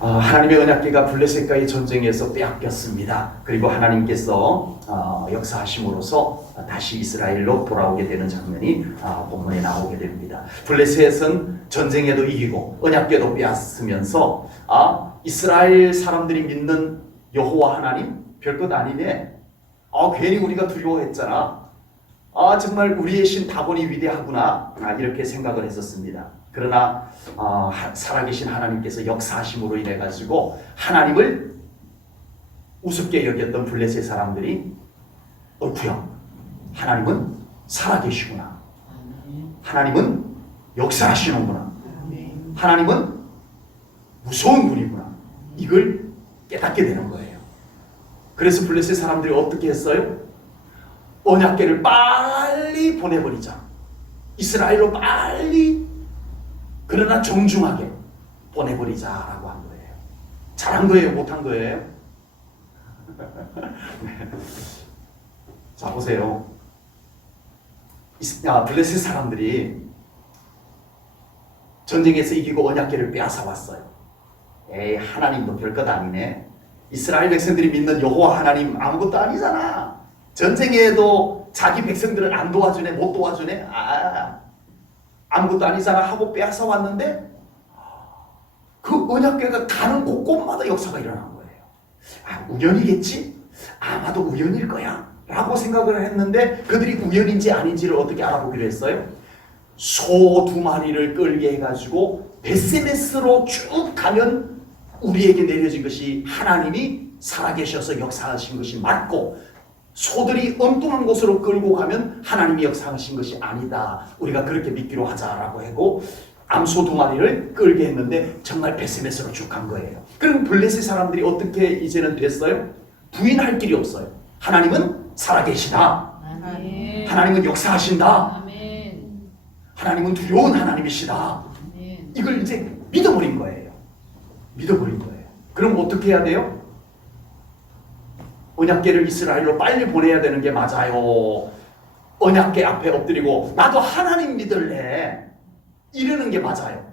하나님의 언약궤가 블레셋과의 전쟁에서 빼앗겼습니다. 그리고 하나님께서 역사하심으로써 다시 이스라엘로 돌아오게 되는 장면이 본문에 나오게 됩니다. 블레셋은 전쟁에도 이기고 언약궤도 빼앗으면서 이스라엘 사람들이 믿는 여호와 하나님 별것 아니네. 괜히 우리가 두려워했잖아. 정말 우리의 신 다곤이 위대하구나. 이렇게 생각을 했었습니다. 그러나 살아계신 하나님께서 역사하심으로 인해 가지고 하나님을 우습게 여겼던 블레셋 사람들이 어구야, 하나님은 살아계시구나. 하나님은 역사하시는구나. 하나님은 무서운 분이구나. 이걸 깨닫게 되는 거예요. 그래서 블레셋 사람들이 어떻게 했어요? 언약궤를 빨리 보내버리자. 이스라엘로 빨리, 그러나 정중하게 보내버리자라고 한 거예요. 잘한 거예요? 못한 거예요? 네. 자, 보세요. 블레셋 사람들이 전쟁에서 이기고 언약궤를 빼앗아 왔어요. 에이, 하나님도 별것 아니네. 이스라엘 백성들이 믿는 여호와 하나님 아무것도 아니잖아. 전쟁에도 자기 백성들을 안 도와주네, 못 도와주네. 아무것도 아니잖아 하고 빼앗아 왔는데 그 언약궤가 가는 곳곳마다 역사가 일어난 거예요. 우연이겠지? 아마도 우연일 거야 라고 생각을 했는데, 그들이 우연인지 아닌지를 어떻게 알아보기로 했어요? 소 2마리를 끌게 해가지고 베세메스로 쭉 가면 우리에게 내려진 것이 하나님이 살아계셔서 역사하신 것이 맞고, 소들이 엉뚱한 곳으로 끌고 가면 하나님이 역사하신 것이 아니다. 우리가 그렇게 믿기로 하자라고 하고 암소 2마리를 끌게 했는데 정말 베세메스로 쭉 간 거예요. 그럼 블레셋 사람들이 어떻게 이제는 됐어요? 부인할 길이 없어요. 하나님은 살아계시다. 아멘. 하나님은 역사하신다. 아멘. 하나님은 두려운 하나님이시다. 아멘. 이걸 이제 믿어버린 거예요. 믿어버린 거예요. 그럼 어떻게 해야 돼요? 언약궤를 이스라엘로 빨리 보내야 되는 게 맞아요. 언약궤 앞에 엎드리고 나도 하나님 믿을래. 이러는 게 맞아요.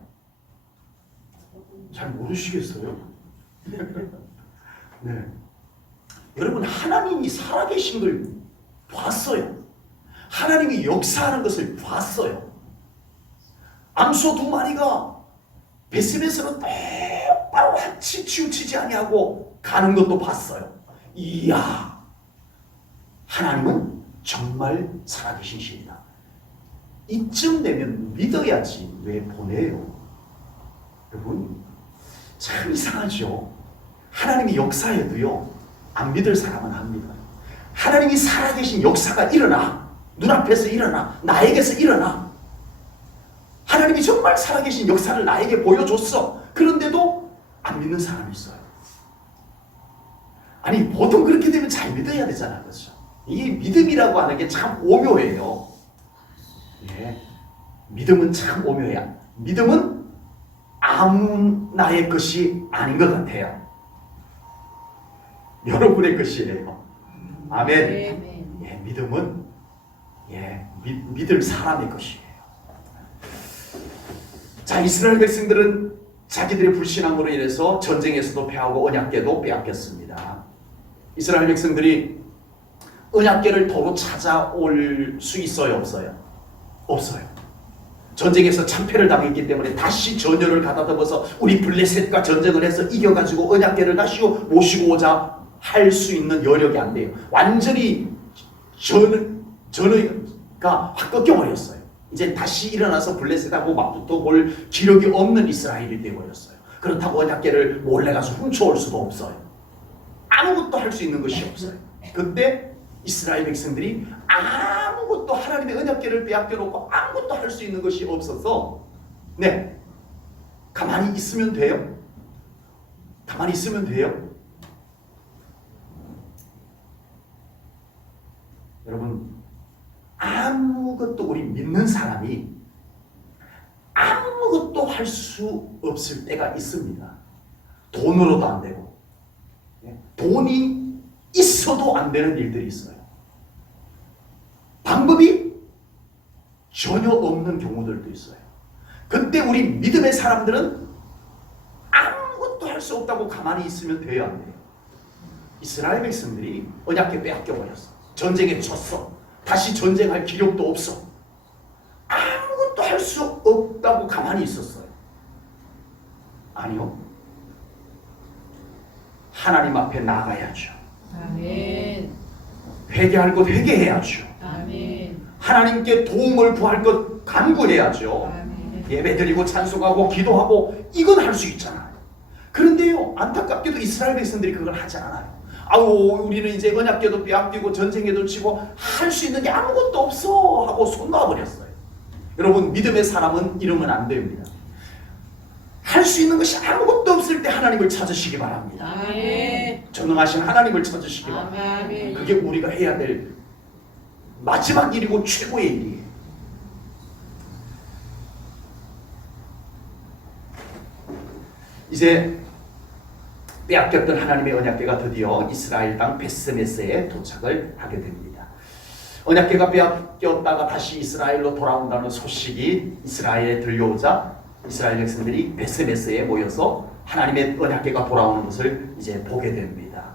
잘 모르시겠어요? 네. 여러분, 하나님이 살아계신 걸 봤어요. 하나님이 역사하는 것을 봤어요. 암소 2마리가 베세메스로 똑바로 한치 치우치지 아니하고 가는 것도 봤어요. 이야, 하나님은 정말 살아계신 신이다. 이쯤 되면 믿어야지 왜 보내요? 여러분, 참 이상하죠. 하나님이 역사해도요, 안 믿을 사람은 합니다. 하나님이 살아계신 역사가 일어나, 눈앞에서 일어나, 나에게서 일어나. 하나님이 정말 살아계신 역사를 나에게 보여줬어. 그런데도 안 믿는 사람이 있어요. 아니, 보통 그렇게 되면 잘 믿어야 되잖아, 그렇죠? 이 믿음이라고 하는 게 참 오묘해요. 예, 믿음은 참 오묘해요. 믿음은 아무 나의 것이 아닌 것 같아요. 여러분의 것이에요. 아멘. 예, 믿음은 믿을 사람의 것이에요. 자, 이스라엘 백성들은 자기들의 불신앙으로 인해서 전쟁에서도 패하고 언약궤도 빼앗겼습니다. 이스라엘 백성들이 언약궤를 도로 찾아올 수 있어요, 없어요? 없어요. 전쟁에서 참패를 당했기 때문에 다시 전열을 가다듬어서 우리 블레셋과 전쟁을 해서 이겨가지고 언약궤를 다시 모시고 오자 할 수 있는 여력이 안 돼요. 완전히 전의가 확 꺾여버렸어요. 이제 다시 일어나서 블레셋하고 맞붙어 볼 기력이 없는 이스라엘이 되어버렸어요. 그렇다고 언약궤를 몰래 가서 훔쳐올 수도 없어요. 아무것도 할 수 있는 것이 없어요. 그때 이스라엘 백성들이 아무것도, 하나님의 언약궤를 빼앗겨놓고 아무것도 할 수 있는 것이 없어서 가만히 있으면 돼요? 가만히 있으면 돼요? 여러분, 아무것도 우리 믿는 사람이 아무것도 할 수 없을 때가 있습니다. 돈으로도 안 되고, 돈이 있어도 안 되는 일들이 있어요. 방법이 전혀 없는 경우들도 있어요. 그때 우리 믿음의 사람들은 아무것도 할 할 수 없다고 가만히 있으면 돼요, 안 돼요? 이스라엘 백성들이 언약궤 빼앗겨버렸어. 전쟁에 졌어. 다시 전쟁할 기력도 없어. 아무것도 할 수 없다고 가만히 있었어요. 아니요. 하나님 앞에 나가야죠. 아멘. 회개할 것 회개해야죠. 아멘. 하나님께 도움을 구할 것 간구해야죠. 아멘. 예배드리고 찬송하고 기도하고 이건 할 수 있잖아요. 그런데요, 안타깝게도 이스라엘 백성들이 그걸 하지 않아요. 아우, 우리는 이제 언약궤도 빼앗기고 전쟁에도 치고 할 수 있는 게 아무것도 없어 하고 손 놔버렸어요. 여러분, 믿음의 사람은 이러면 안 됩니다. 할 수 있는 것이 아무것도 없을 때 하나님을 찾으시기 바랍니다. 아멘. 전능하신 하나님을 찾으시기 바랍니다. 아멘. 그게 우리가 해야 될 마지막 일이고 최고의 일이에요. 이제 빼앗겼던 하나님의 언약궤가 드디어 이스라엘 땅 베스메스에 도착을 하게 됩니다. 언약궤가 빼앗겼다가 다시 이스라엘로 돌아온다는 소식이 이스라엘에 들려오자 이스라엘 백성들이 베스메스에 모여서 하나님의 언약궤가 돌아오는 것을 이제 보게 됩니다.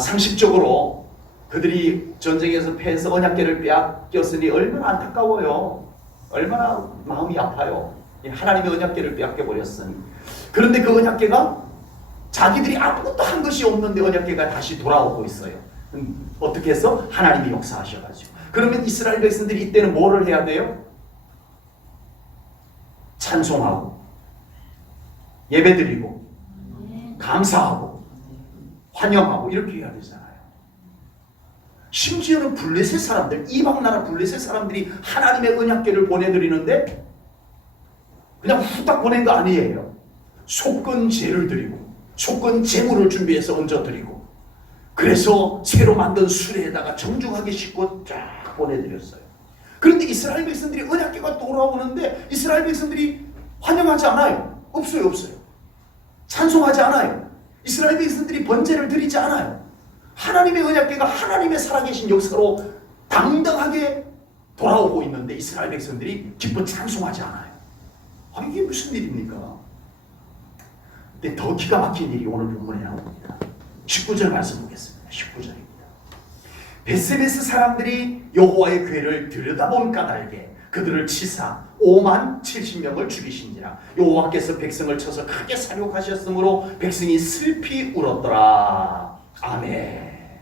상식적으로 그들이 전쟁에서 패해서 언약궤를 빼앗겼으니 얼마나 안타까워요. 얼마나 마음이 아파요. 하나님의 언약궤를 빼앗겨 버렸으니. 그런데 그 언약궤가 자기들이 아무것도 한 것이 없는데 언약궤가 다시 돌아오고 있어요. 어떻게 해서? 하나님이 역사하셔가지고. 그러면 이스라엘 백성들이 이때는 뭐를 해야 돼요? 찬송하고 예배드리고 감사하고 환영하고 이렇게 해야 되잖아요. 심지어는 블레셋 사람들, 이방 나라 블레셋 사람들이 하나님의 언약궤를 보내드리는데 그냥 후딱 보낸 거 아니에요. 속건 제를 드리고 속건 제물을 준비해서 얹어드리고 그래서 새로 만든 수레에다가 정중하게 싣고 쫙 보내드렸어요. 그런데 이스라엘 백성들이 언약궤가 돌아오는데 이스라엘 백성들이 환영하지 않아요. 없어요. 찬송하지 않아요. 이스라엘 백성들이 번제를 드리지 않아요. 하나님의 언약궤가 하나님의 살아계신 역사로 당당하게 돌아오고 있는데 이스라엘 백성들이 기뻐 찬송하지 않아요. 이게 무슨 일입니까? 근데 더 기가 막힌 일이 오늘 본문에 나옵니다. 19절 말씀 보겠습니다. 19절입니다. 베스메스 사람들이 여호와의 궤를 들여다본 까닭에 그들을 치사 5만 70명을 죽이신지라. 여호와께서 백성을 쳐서 크게 사륙하셨으므로 백성이 슬피 울었더라. 아멘.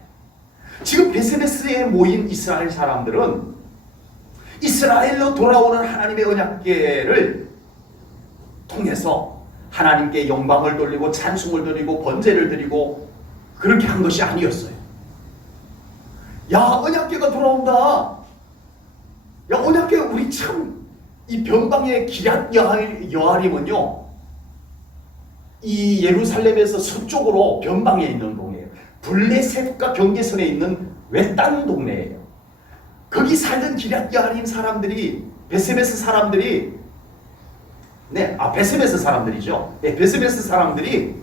지금 베스메스에 모인 이스라엘 사람들은 이스라엘로 돌아오는 하나님의 언약궤를 통해서 하나님께 영광을 돌리고 찬송을 드리고 번제를 드리고 그렇게 한 것이 아니었어요. 야, 언약궤가 돌아온다. 야, 언약궤 우리 참 이 변방의 기럇 여아림은요, 이 예루살렘에서 서쪽으로 변방에 있는 동네예요. 블레셋과 경계선에 있는 외딴 동네예요. 거기 살던 기럇 여아림 사람들이 베스메스 사람들이 베스메스 사람들이죠. 베스메스 사람들이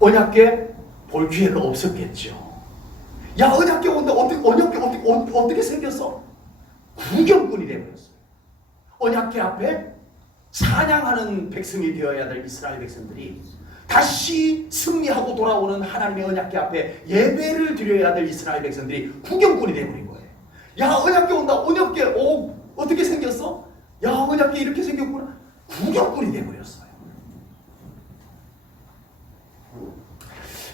언약궤 볼 기회가 없었겠죠. 야, 언약궤 온다. 어떻게 생겼어? 구경꾼이 되어버렸어요. 언약궤 앞에 찬양하는 백성이 되어야 될 이스라엘 백성들이 다시 승리하고 돌아오는 하나님의 언약궤 앞에 예배를 드려야 될 이스라엘 백성들이 구경꾼이 되어버린 거예요. 야, 언약궤 온다. 언약궤 어떻게 생겼어? 야, 언약궤 이렇게 생겼구나. 구경꾼이 되어버렸어요.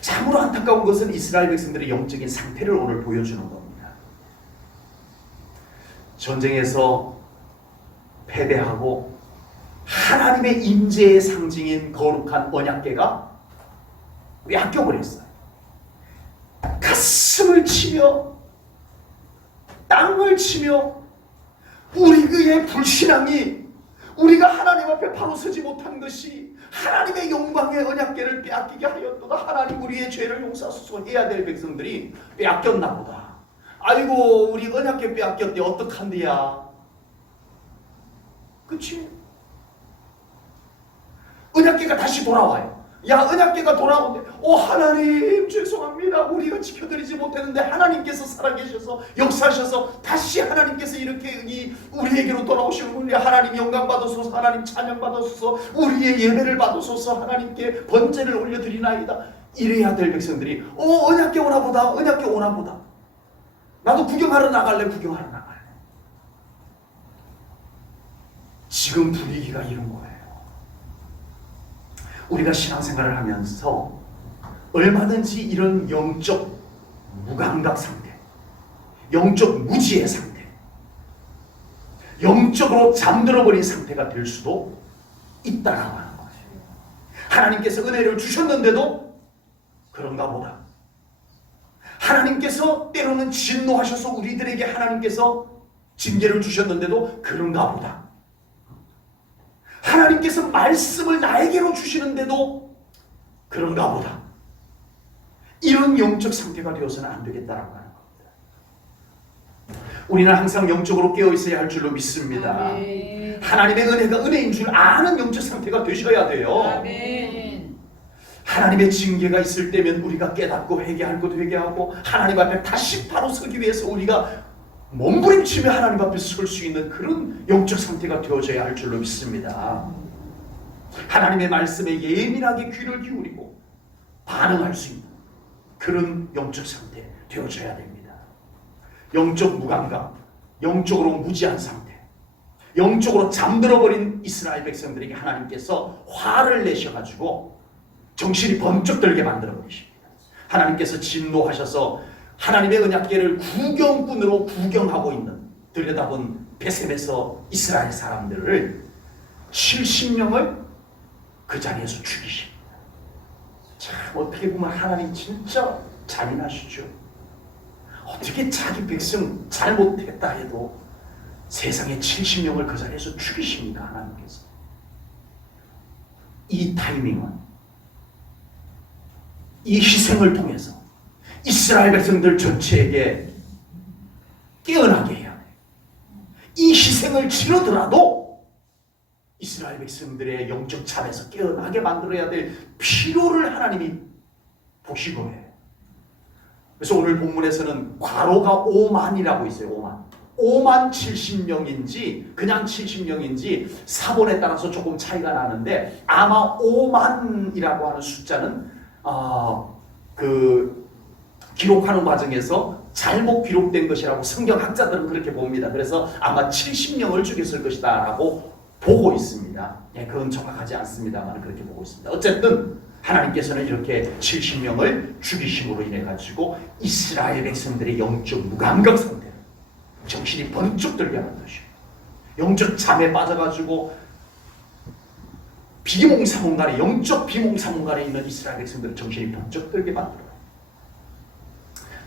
참으로 안타까운 것은 이스라엘 백성들의 영적인 상태를 오늘 보여주는 겁니다. 전쟁에서 패배하고 하나님의 임재의 상징인 거룩한 언약궤가 빼앗겨버렸어요. 가슴을 치며 땅을 치며 우리의 불신앙이 우리가 하나님 앞에 바로 서지 못한 것이 하나님의 영광의 언약궤를 빼앗기게 하였도다. 하나님 우리의 죄를 용서하소서 해야 될 백성들이 빼앗겼나 보다. 아이고, 우리 언약궤 빼앗겼대. 어떡한데야. 그치? 언약궤가 다시 돌아와요. 야, 언약궤가 돌아오는데 하나님 죄송합니다. 우리가 지켜드리지 못했는데 하나님께서 살아계셔서 역사하셔서 다시 하나님께서 이렇게 우리에게로 돌아오시는 하나님 영광 받으소서, 하나님 찬양 받으소서, 우리의 예배를 받으소서, 하나님께 번제를 올려드리나이다. 이래야 될 백성들이 언약궤 오나보다, 언약궤 오나보다. 나도 구경하러 나갈래, 구경하러 나갈래. 지금 분위기가 이런 거예요. 우리가 신앙생활을 하면서 얼마든지 이런 영적 무감각 상태, 영적 무지의 상태, 영적으로 잠들어버린 상태가 될 수도 있다라고 하는 거예요. 하나님께서 은혜를 주셨는데도 그런가 보다. 하나님께서 때로는 진노하셔서 우리들에게 하나님께서 징계를 주셨는데도 그런가 보다. 하나님께서 말씀을 나에게로 주시는데도 그런가 보다. 이런 영적 상태가 되어서는 안 되겠다라고 하는 겁니다. 우리는 항상 영적으로 깨어 있어야 할 줄로 믿습니다. 아멘. 하나님의 은혜가 은혜인 줄 아는 영적 상태가 되셔야 돼요. 아멘. 하나님의 징계가 있을 때면 우리가 깨닫고 회개할 것 회개하고 하나님 앞에 다시 바로 서기 위해서 우리가 몸부림치며 하나님 앞에 설 수 있는 그런 영적 상태가 되어져야 할 줄로 믿습니다. 하나님의 말씀에 예민하게 귀를 기울이고 반응할 수 있는 그런 영적 상태 되어져야 됩니다. 영적 무감각, 영적으로 무지한 상태, 영적으로 잠들어버린 이스라엘 백성들에게 하나님께서 화를 내셔가지고 정신이 번쩍 들게 만들어버리십니다. 하나님께서 진노하셔서 하나님의 언약궤를 구경꾼으로 구경하고 있는 들여다본 베셈에서 이스라엘 사람들을 70명을 그 자리에서 죽이십니다. 참 어떻게 보면 하나님 진짜 잔인하시죠. 어떻게 자기 백성 잘못했다 해도 세상에 70명을 그 자리에서 죽이십니다. 하나님께서. 이 타이밍은 이 희생을 통해서 이스라엘 백성들 전체에게 깨어나게 해야 돼요. 이 희생을 치르더라도 이스라엘 백성들의 영적 잠에서 깨어나게 만들어야 될 필요를 하나님이 보시고 해요. 그래서 오늘 본문에서는 과로가 5만이라고 있어요. 5만 70명인지 그냥 70명인지 사본에 따라서 조금 차이가 나는데 아마 5만이라고 하는 숫자는 기록하는 과정에서 잘못 기록된 것이라고 성경학자들은 그렇게 봅니다. 그래서 아마 70명을 죽였을 것이다 라고 보고 있습니다. 그건 정확하지 않습니다만 그렇게 보고 있습니다. 어쨌든 하나님께서는 이렇게 70명을 죽이심으로 인해 가지고 이스라엘 백성들의 영적 무감각 상태를 정신이 번쩍 들게 만드시고 영적 잠에 빠져가지고 비몽사몽간에 영적 비몽사몽간에 있는 이스라엘 백성들의 정신이 번쩍 들게 만들어요.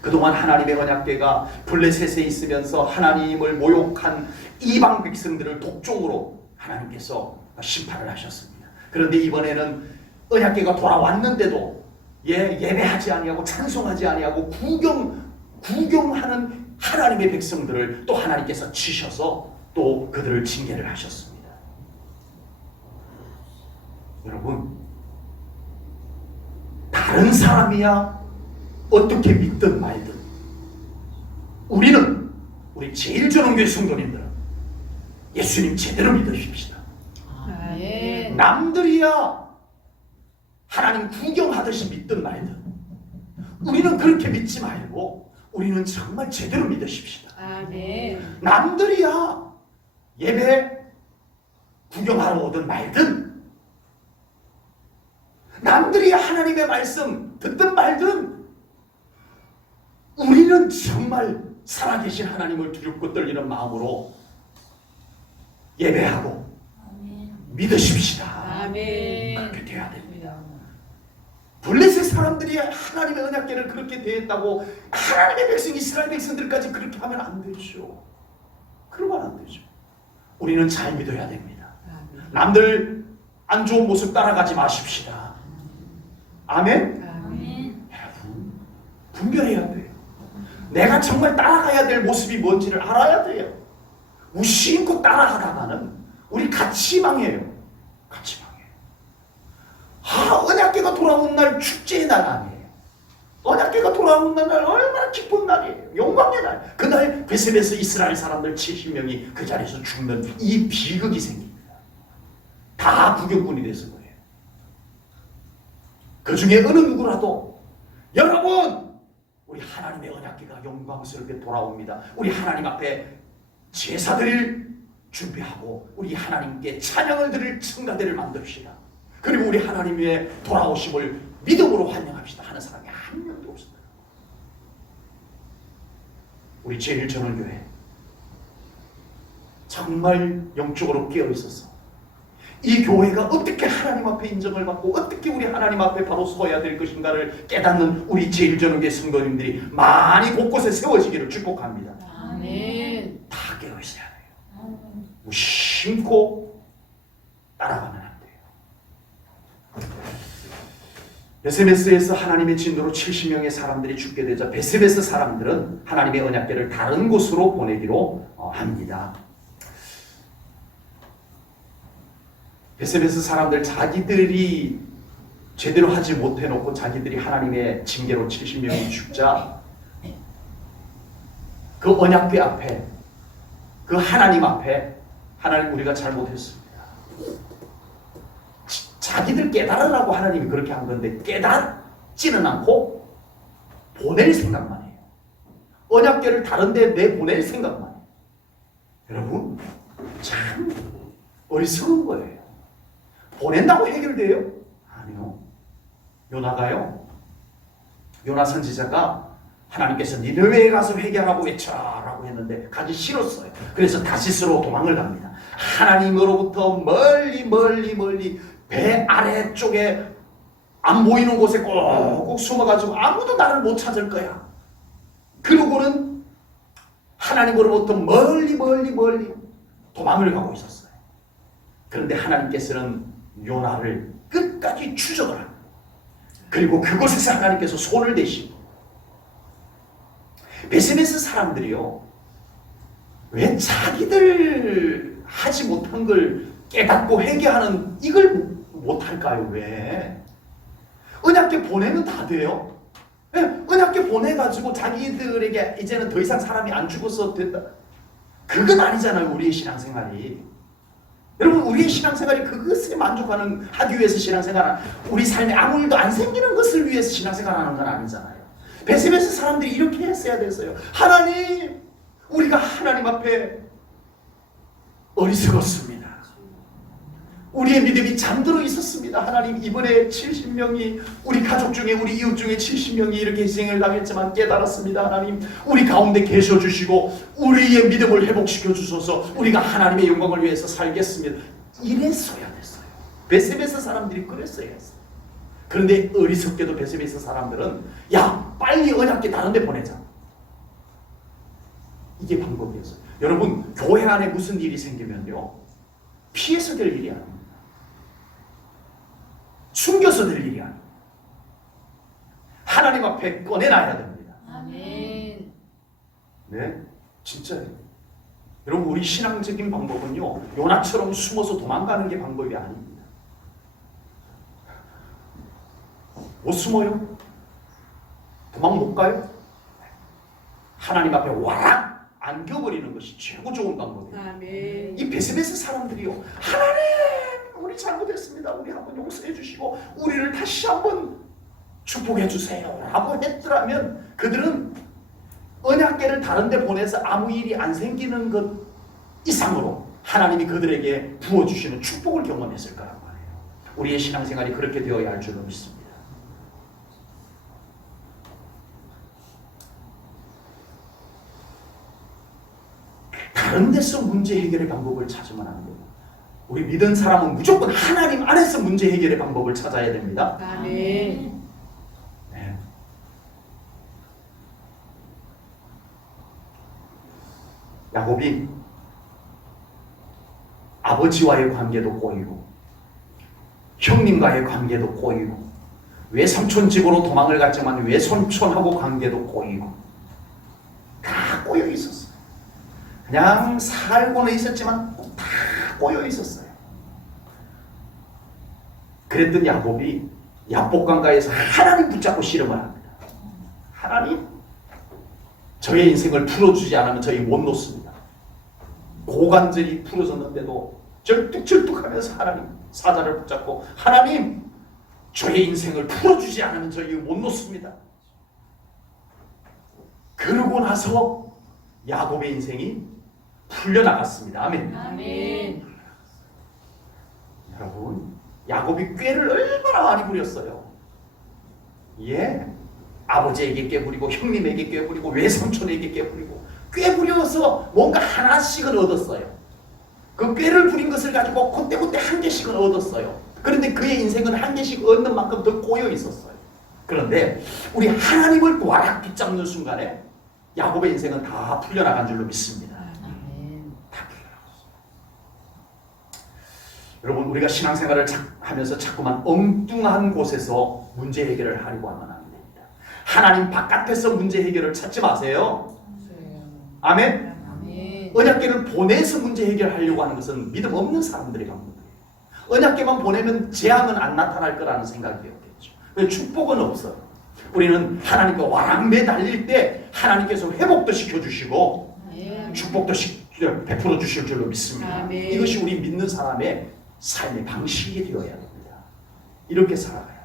그동안 하나님의 언약궤가 블레셋에 있으면서 하나님을 모욕한 이방 백성들을 독종으로 하나님께서 심판을 하셨습니다. 그런데 이번에는 언약궤가 돌아왔는데도 예배하지 아니하고 찬송하지 아니하고 구경하는 하나님의 백성들을 또 하나님께서 치셔서 또 그들을 징계를 하셨습니다. 여러분, 다른 사람이야 어떻게 믿든 말든 우리 제일 전원교회 성도님들은 예수님 제대로 믿으십시다. 아멘. 남들이야 하나님 구경하듯이 믿든 말든 우리는 그렇게 믿지 말고 우리는 정말 제대로 믿으십시다. 아멘. 남들이야 예배 구경하러 오든 말든 남들이 하나님의 말씀 듣든 말든 우리는 정말 살아계신 하나님을 두렵고 떨리는 마음으로 예배하고 믿으십시다. 아멘. 그렇게 돼야 됩니다. 블레셋 사람들이 하나님의 언약궤를 그렇게 대했다고 하나님의 백성 이스라엘 백성들까지 그렇게 하면 안 되죠. 그러면 안 되죠. 우리는 잘 믿어야 됩니다. 남들 안 좋은 모습 따라가지 마십시다. 아멘? 아멘. 여러분, 분별해야 돼요. 내가 정말 따라가야 될 모습이 뭔지를 알아야 돼요. 무심코 따라가다가는 우리 같이 망해요. 같이 망해요. 언약 언약궤가 돌아온 날 축제의 날 아니에요. 언약궤가 돌아온 날 얼마나 기쁜 날이에요. 영광의 날. 그날 베셈에서 이스라엘 사람들 70명이 그 자리에서 죽는 이 비극이 생깁니다. 다 구경꾼이 돼서 그래요. 그 중에 어느 누구라도 여러분 우리 하나님의 언약궤가 영광스럽게 돌아옵니다. 우리 하나님 앞에 제사 드릴 준비하고 우리 하나님께 찬양을 드릴 성가대를 만듭시다. 그리고 우리 하나님의 돌아오심을 믿음으로 환영합시다 하는 사람이 한 명도 없습니다. 우리 제1전원교회 정말 영적으로 깨어있어서 이 교회가 어떻게 하나님 앞에 인정을 받고 어떻게 우리 하나님 앞에 바로 서야 될 것인가를 깨닫는 우리 제1전원교회 성도님들이 많이 곳곳에 세워지기를 축복합니다. 아멘. 다 깨어있어야 돼요. 무심코 따라가면 안 돼요. 베세메스에서 하나님의 진노로 70명의 사람들이 죽게 되자 베세메스 사람들은 하나님의 언약궤를 다른 곳으로 보내기로 합니다. 베세메스 사람들 자기들이 제대로 하지 못해놓고 자기들이 하나님의 징계로 70명이 죽자 그 언약궤 앞에 그 하나님 앞에 하나님 우리가 잘못했습니다. 자기들 깨달으라고 하나님이 그렇게 한 건데 깨닫지는 않고 보낼 생각만 해요. 언약궤를 다른 데 내보낼 생각만 해요. 여러분 참 어리석은 거예요. 보낸다고 해결돼요? 아니요. 요나가요. 요나 선지자가 하나님께서 니느웨에 가서 회개하라고 외쳐라고 했는데 가기 싫었어요. 그래서 다시스로 도망을 갑니다. 하나님으로부터 멀리 배 아래쪽에 안 보이는 곳에 꼭꼭 숨어가지고 아무도 나를 못 찾을 거야. 그러고는 하나님으로부터 멀리 도망을 가고 있었어요. 그런데 하나님께서는 요나를 끝까지 추적을 합니다. 그리고 그곳에서 하나님께서 손을 대시고 베세메스 사람들이요 왜 자기들 하지 못한 걸 깨닫고 회개하는 이걸 못할까요? 왜? 언약궤 보내면 다 돼요. 언약궤 보내가지고 자기들에게 이제는 더 이상 사람이 안 죽어서 된다. 그건 아니잖아요. 우리의 신앙생활이. 여러분 우리의 신앙생활이 그것에 만족하는 하기 위해서 신앙생활하는 우리 삶에 아무 일도 안 생기는 것을 위해서 신앙생활하는 건 아니잖아요. 베세메스 사람들이 이렇게 했어야 됐어요. 하나님 우리가 하나님 앞에 어리석었습니다. 우리의 믿음이 잠들어 있었습니다. 하나님 이번에 70명이 우리 가족 중에 우리 이웃 중에 70명이 이렇게 희생을 당했지만 깨달았습니다. 하나님 우리 가운데 계셔 주시고 우리의 믿음을 회복시켜 주셔서 우리가 하나님의 영광을 위해서 살겠습니다. 이랬어야 됐어요. 베세메스 사람들이 그랬어야 했어요. 그런데 어리석게도 베세메스 사람들은 야 빨리 언약궤 다른 데 보내자. 이게 방법이었어요. 여러분 교회 안에 무슨 일이 생기면요 피해서 될 일이 아닙니다. 숨겨서 될 일이 아닙니다. 하나님 앞에 꺼내놔야 됩니다. 아멘. 네, 진짜예요. 여러분 우리 신앙적인 방법은요 요나처럼 숨어서 도망가는 게 방법이 아닙니다. 못 숨어요? 도망 못 가요? 하나님 앞에 와락 안겨버리는 것이 최고 좋은 방법이에요. 아멘. 이 베세메스 사람들이요 하나님 우리 잘못했습니다. 우리 한번 용서해 주시고 우리를 다시 한번 축복해 주세요 라고 했더라면 그들은 언약궤를 다른 데 보내서 아무 일이 안 생기는 것 이상으로 하나님이 그들에게 부어주시는 축복을 경험했을 거란 말이에요. 우리의 신앙생활이 그렇게 되어야 할 줄로 믿습니다. 다른 데서 문제 해결의 방법을 찾으면 안 돼요. 우리 믿은 사람은 무조건 하나님 안에서 문제 해결의 방법을 찾아야 됩니다. 아멘. 네. 야곱이 아버지와의 관계도 꼬이고 형님과의 관계도 꼬이고 외삼촌 집으로 도망을 갔지만 외손촌하고 관계도 꼬이고 다 꼬여 있었어요. 그냥 살고는 있었지만 다 꼬여 있었어요. 그랬던 야곱이 야복강가에서 하나님 붙잡고 씨름을 합니다. 하나님, 저의 인생을 풀어주지 않으면 저희 못 놓습니다. 고관절이 부러졌는데도 절뚝절뚝하면서 하나님 사자를 붙잡고, 하나님, 저의 인생을 풀어주지 않으면 저희 못 놓습니다. 그러고 나서 야곱의 인생이 풀려나갔습니다. 아멘. 아멘. 여러분, 야곱이 꾀를 얼마나 많이 부렸어요. 예, 아버지에게 꾀부리고 형님에게 꾀부리고 외삼촌에게 꾀부리고 꾀 부려서 뭔가 하나씩은 얻었어요. 그 꾀를 부린 것을 가지고 그때그때 한 개씩은 얻었어요. 그런데 그의 인생은 한 개씩 얻는 만큼 더 꼬여 있었어요. 그런데 우리 하나님을 와락 붙잡는 순간에 야곱의 인생은 다 풀려나간 줄로 믿습니다. 아멘. 다 풀려나갔어요. 여러분, 우리가 신앙생활을 하면서 자꾸만 엉뚱한 곳에서 문제 해결을 하려고 하면 안 됩니다. 하나님 바깥에서 문제 해결을 찾지 마세요. 아멘. 아멘. 언약궤를 보내서 문제 해결하려고 하는 것은 믿음 없는 사람들이 한 거예요. 언약궤만 보내면 재앙은 안 나타날 거라는 생각이었겠죠. 왜? 축복은 없어요. 우리는 하나님과 와랑 매달릴 때 하나님께서 회복도 시켜주시고 아멘. 축복도 베풀어 주실 줄로 믿습니다. 아멘. 이것이 우리 믿는 사람의 삶의 방식이 되어야 됩니다. 이렇게 살아가야 돼요.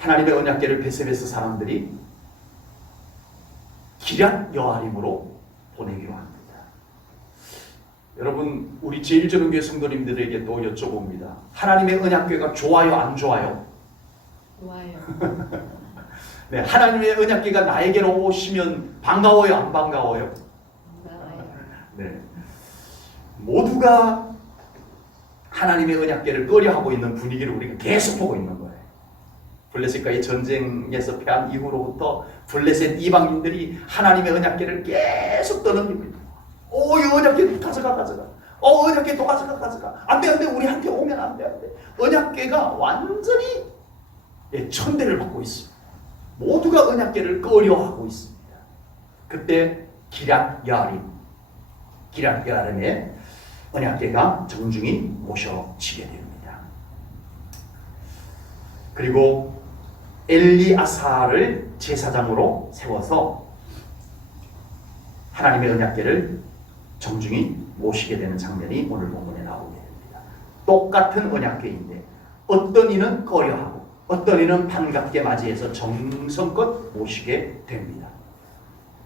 하나님의 언약궤를 베세베스 사람들이 기럇 여아림으로 보내기로 합니다. 여러분, 우리 제일전은교회 성도님들에게 또 여쭤봅니다. 하나님의 언약궤가 좋아요, 안 좋아요? 좋아요. 네, 하나님의 언약궤가 나에게로 오시면 반가워요, 안 반가워요? 반가워요. 네, 모두가 하나님의 언약궤를 꺼려하고 있는 분위기를 우리가 계속 보고 있는 거예요. 블레셋과의 전쟁에서 패한 이후로부터 블레셋 이방인들이 하나님의 언약궤를 계속 떠넘깁니다. 이 언약궤 가져가. 언약궤 또 가져가. 안 돼, 우리한테 오면 안 돼. 언약궤가 완전히 천대를 받고 있습니다. 모두가 언약궤를 꺼려하고 있습니다. 그때 기럇 여아림에 언약궤가 정중히 모셔지게 됩니다. 그리고 엘리아사를 제사장으로 세워서 하나님의 언약궤를 정중히 모시게 되는 장면이 오늘 본문에 나오게 됩니다. 똑같은 언약궤인데 어떤 이는 꺼려하고 어떤 이는 반갑게 맞이해서 정성껏 모시게 됩니다.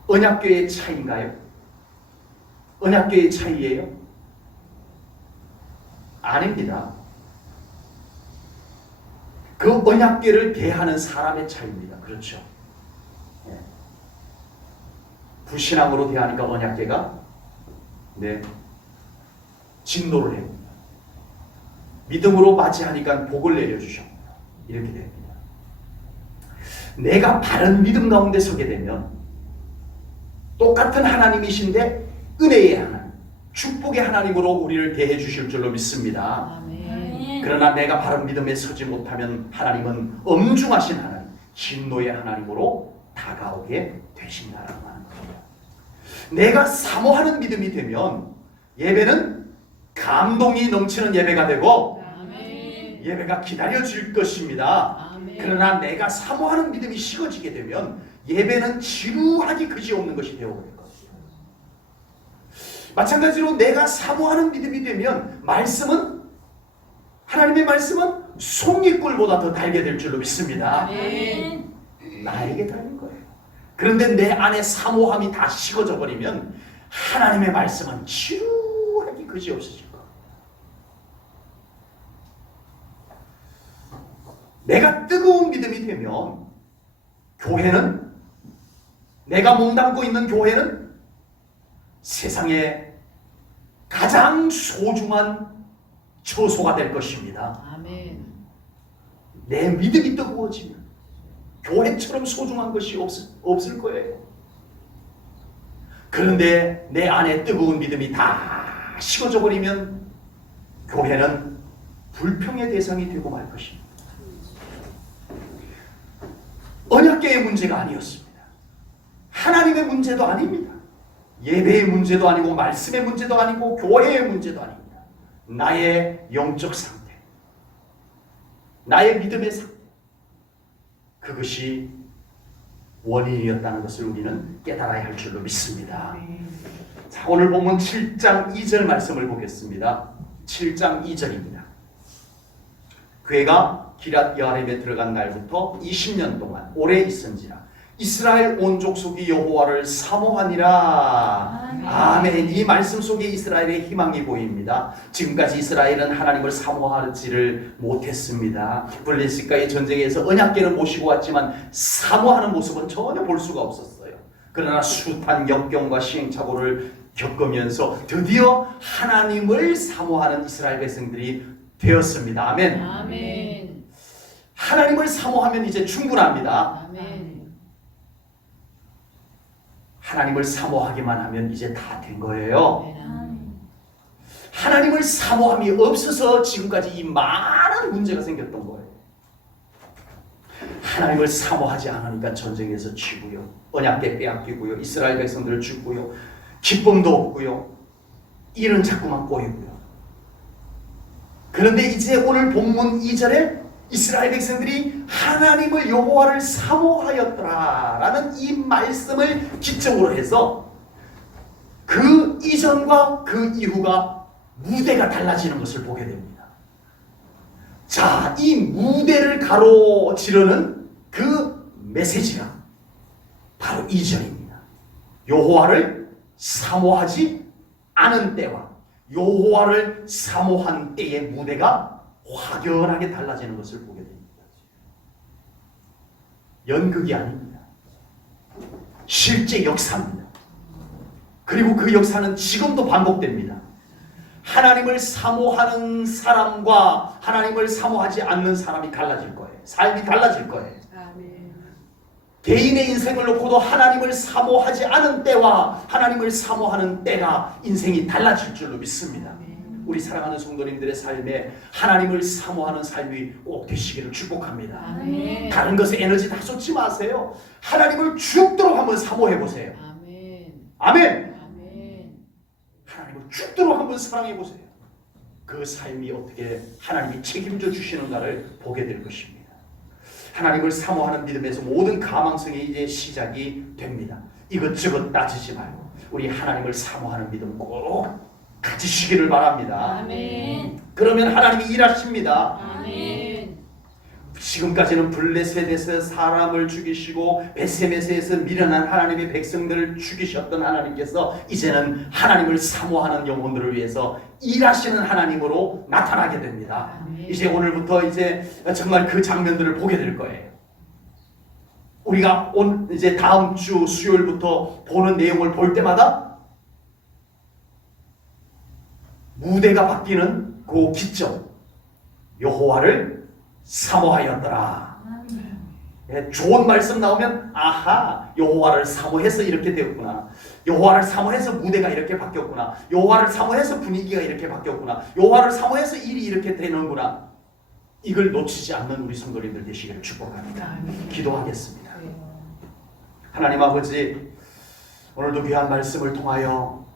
언약궤의 차이인가요? 언약궤의 차이예요? 아닙니다. 그 언약궤를 대하는 사람의 차이입니다. 그렇죠? 네. 불신앙으로 대하니까 언약궤가 진노를 합니다. 믿음으로 맞이하니까 복을 내려주십니다. 이렇게 됩니다. 내가 바른 믿음 가운데 서게 되면 똑같은 하나님이신데 은혜의 하나님, 축복의 하나님으로 우리를 대해 주실 줄로 믿습니다. 아멘. 그러나 내가 바른 믿음에 서지 못하면 하나님은 엄중하신 하나님, 진노의 하나님으로 다가오게 되신다라고 하는 겁니다. 내가 사모하는 믿음이 되면 예배는 감동이 넘치는 예배가 되고 아멘. 예배가 기다려질 것입니다. 아멘. 그러나 내가 사모하는 믿음이 식어지게 되면 예배는 지루하기 그지없는 것이 되어버릴 것입니다. 마찬가지로 내가 사모하는 믿음이 되면 하나님의 말씀은 송이꿀보다 더 달게 될 줄로 믿습니다. 아멘. 나에게 달린 거예요. 그런데 내 안에 사모함이 다 식어져 버리면 하나님의 말씀은 지루하기 그지없어질 거예요. 내가 뜨거운 믿음이 되면 교회는, 내가 몸담고 있는 교회는 세상에 가장 소중한 처소가 될 것입니다. 아멘. 내 믿음이 뜨거워지면 교회처럼 소중한 것이 없을 거예요. 그런데 내 안에 뜨거운 믿음이 다 식어져 버리면 교회는 불평의 대상이 되고 말 것입니다. 언약궤의 문제가 아니었습니다. 하나님의 문제도 아닙니다. 예배의 문제도 아니고 말씀의 문제도 아니고 교회의 문제도 아닙니다. 나의 영적 상태, 나의 믿음의 상태, 그것이 원인이었다는 것을 우리는 깨달아야 할 줄로 믿습니다. 자, 오늘 본문 7장 2절 말씀을 보겠습니다. 7장 2절입니다. 그가 기랏 여아림에 들어간 날부터 20년 동안 오래 있은지라 이스라엘 온 족속이 여호와를 사모하니라. 아멘. 이 말씀 속에 이스라엘의 희망이 보입니다. 지금까지 이스라엘은 하나님을 사모하지를 못했습니다. 블레셋과의 전쟁에서 언약궤를 모시고 왔지만 사모하는 모습은 전혀 볼 수가 없었어요. 그러나 숱한 역경과 시행착오를 겪으면서 드디어 하나님을 사모하는 이스라엘 백성들이 되었습니다. 아멘. 아멘. 하나님을 사모하면 이제 충분합니다. 아멘. 하나님을 사모하기만 하면 이제 다 된 거예요. 아멘. 하나님을 사모함이 없어서 지금까지 이 많은 문제가 생겼던 거예요. 하나님을 사모하지 않으니까 전쟁에서 지고요, 언약궤 빼앗기고요, 이스라엘 백성들을 죽고요, 기쁨도 없고요, 일은 자꾸만 꼬이고요. 그런데 이제 오늘 본문 2절에 이스라엘 백성들이 하나님을 여호와를 사모하였더라라는 이 말씀을 기점으로 해서 그 이전과 그 이후가 무대가 달라지는 것을 보게 됩니다. 자, 이 무대를 가로지르는 그 메시지가 바로 2절입니다. 여호와를 사모하지 않은 때와 여호와를 사모한 때의 무대가 확연하게 달라지는 것을 보게 됩니다. 연극이 아닙니다. 실제 역사입니다. 그리고 그 역사는 지금도 반복됩니다. 하나님을 사모하는 사람과 하나님을 사모하지 않는 사람이 달라질 거예요. 삶이 달라질 거예요. 아멘. 개인의 인생을 놓고도 하나님을 사모하지 않은 때와 하나님을 사모하는 때가 인생이 달라질 줄로 믿습니다. 우리 사랑하는 성도님들의 삶에 하나님을 사모하는 삶이 꼭 되시기를 축복합니다. 아멘. 다른 것에 에너지 다 쏟지 마세요. 하나님을 죽도록 한번 사모해 보세요. 아멘. 아멘. 아멘. 하나님을 죽도록 한번 사랑해 보세요. 그 삶이 어떻게 하나님이 책임져 주시는가를 보게 될 것입니다. 하나님을 사모하는 믿음에서 모든 가망성이 이제 시작이 됩니다. 이것저것 따지지 말고 우리 하나님을 사모하는 믿음 꼭 가지시기를 바랍니다. 아멘. 그러면 하나님이 일하십니다. 아멘. 지금까지는 블레셋에서 사람을 죽이시고 베세메스에서 미련한 하나님의 백성들을 죽이셨던 하나님께서 이제는 하나님을 사모하는 영혼들을 위해서 일하시는 하나님으로 나타나게 됩니다. 아멘. 이제 오늘부터 이제 정말 그 장면들을 보게 될 거예요. 우리가 이제 다음 주 수요일부터 보는 내용을 볼 때마다 무대가 바뀌는 그 기점, 여호와를 사모하였더라. 예, 좋은 말씀 나오면 아하, 여호와를 사모해서 이렇게 되었구나. 여호와를 사모해서 무대가 이렇게 바뀌었구나. 여호와를 사모해서 분위기가 이렇게 바뀌었구나. 여호와를 사모해서 일이 이렇게 되는구나. 이걸 놓치지 않는 우리 성도님들 되시기를 축복합니다. 기도하겠습니다. 하나님 아버지, 오늘도 귀한 말씀을 통하여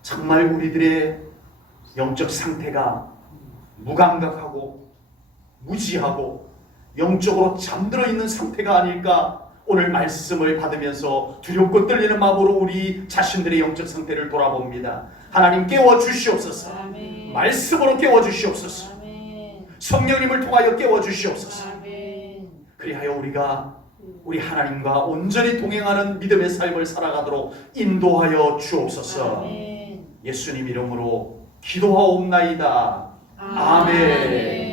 정말 우리들의 영적 상태가 무감각하고 무지하고 영적으로 잠들어 있는 상태가 아닐까, 오늘 말씀을 받으면서 두렵고 떨리는 마음으로 우리 자신들의 영적 상태를 돌아봅니다. 하나님 깨워 주시옵소서. 아멘. 말씀으로 깨워 주시옵소서. 아멘. 성령님을 통하여 깨워 주시옵소서. 아멘. 그리하여 우리가 우리 하나님과 온전히 동행하는 믿음의 삶을 살아가도록 인도하여 주옵소서. 아멘. 예수님 이름으로 기도하옵나이다. 아멘.